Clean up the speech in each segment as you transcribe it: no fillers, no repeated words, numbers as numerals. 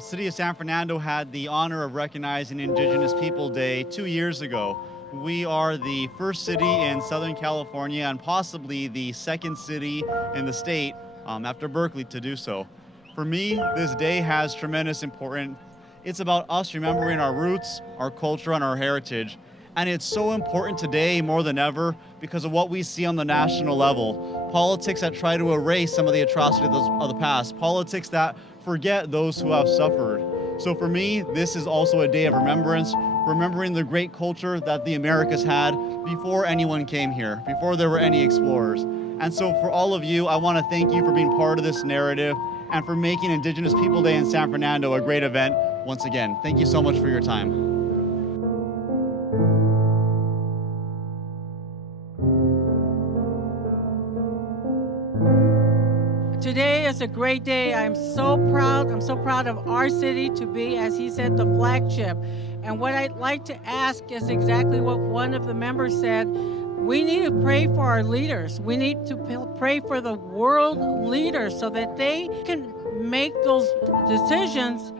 City of San Fernando had the honor of recognizing Indigenous People Day 2 years ago. We are the first city in Southern California and possibly the second city in the state after Berkeley to do so. For me, this day has tremendous importance. It's about us remembering our roots, our culture, and our heritage. And it's so important today more than ever because of what we see on the national level. Politics that try to erase some of the atrocities of the past. Politics that forget those who have suffered. So for me, this is also a day of remembrance, remembering the great culture that the Americas had before anyone came here, before there were any explorers. And so for all of you, I want to thank you for being part of this narrative and for making Indigenous People Day in San Fernando a great event once again. Thank you so much for your time. Today is a great day. I'm so proud. I'm so proud of our city to be, as he said, the flagship. And what I'd like to ask is exactly what one of the members said. We need to pray for our leaders. We need to pray for the world leaders so that they can make those decisions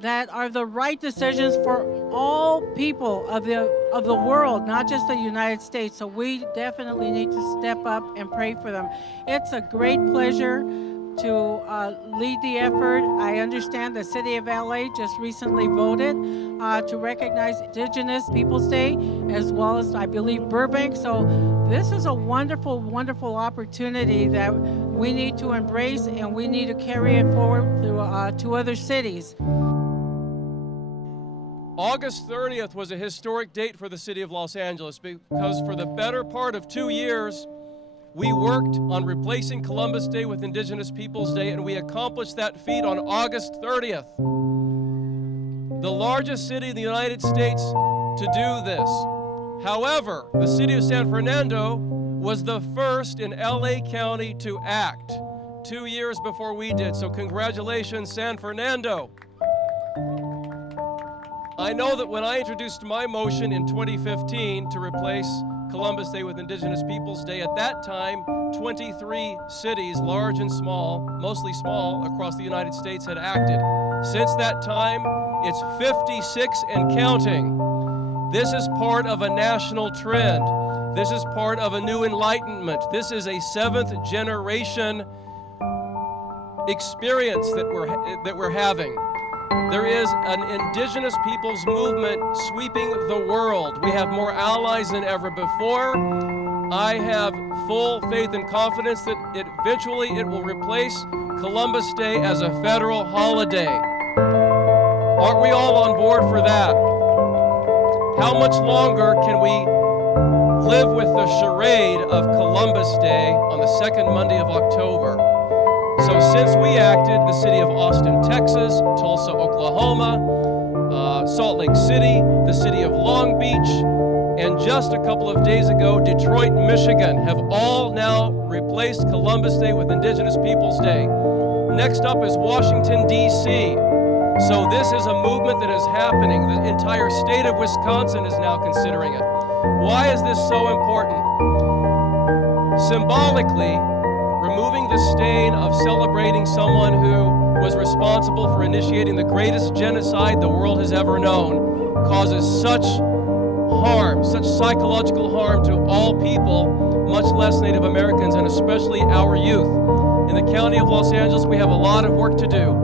that are the right decisions for all people of the world, not just the United States. So we definitely need to step up and pray for them. It's a great pleasure to lead the effort. I understand the City of LA just recently voted to recognize Indigenous Peoples Day, as well as, I believe, Burbank. So this is a wonderful, wonderful opportunity that we need to embrace, and we need to carry it forward to other cities. August 30th was a historic date for the City of Los Angeles because for the better part of 2 years, we worked on replacing Columbus Day with Indigenous Peoples Day, and we accomplished that feat on August 30th. The largest city in the United States to do this. However, the City of San Fernando was the first in LA County to act 2 years before we did, so congratulations, San Fernando. I know that when I introduced my motion in 2015 to replace Columbus Day with Indigenous Peoples Day, at that time, 23 cities, large and small, mostly small, across the United States had acted. Since that time, it's 56 and counting. This is part of a national trend. This is part of a new enlightenment. This is a seventh generation experience that we're having. There is an indigenous peoples movement sweeping the world. We have more allies than ever before. I have full faith and confidence that eventually it will replace Columbus Day as a federal holiday. Aren't we all on board for that? How much longer can we live with the charade of Columbus Day on the second Monday of October? So since we acted, the city of Austin, Texas, Tulsa, Oklahoma, Salt Lake City, the city of Long Beach, and just a couple of days ago, Detroit, Michigan, have all now replaced Columbus Day with Indigenous Peoples Day. Next up is Washington, D.C. So this is a movement that is happening. The entire state of Wisconsin is now considering it. Why is this so important? Symbolically, removing the stain of celebrating someone who was responsible for initiating the greatest genocide the world has ever known causes such harm, such psychological harm to all people, much less Native Americans and especially our youth. In the county of Los Angeles, we have a lot of work to do.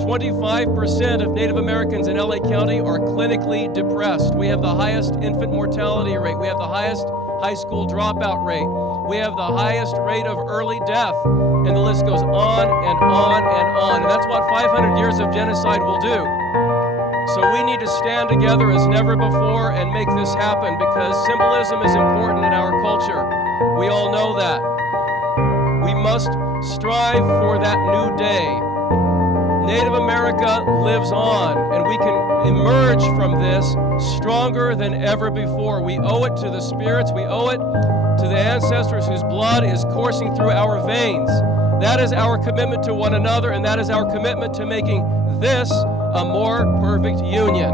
25% of Native Americans in LA County are clinically depressed. We have the highest infant mortality rate. We have the highest high school dropout rate. We have the highest rate of early death, and the list goes on and on and on. And that's what 500 years of genocide will do. So we need to stand together as never before and make this happen because symbolism is important in our culture. We all know that. We must strive for that new day. Native America lives on, and we can emerge from this stronger than ever before. We owe it to the spirits, we owe it to the ancestors whose blood is coursing through our veins. That is our commitment to one another, and that is our commitment to making this a more perfect union.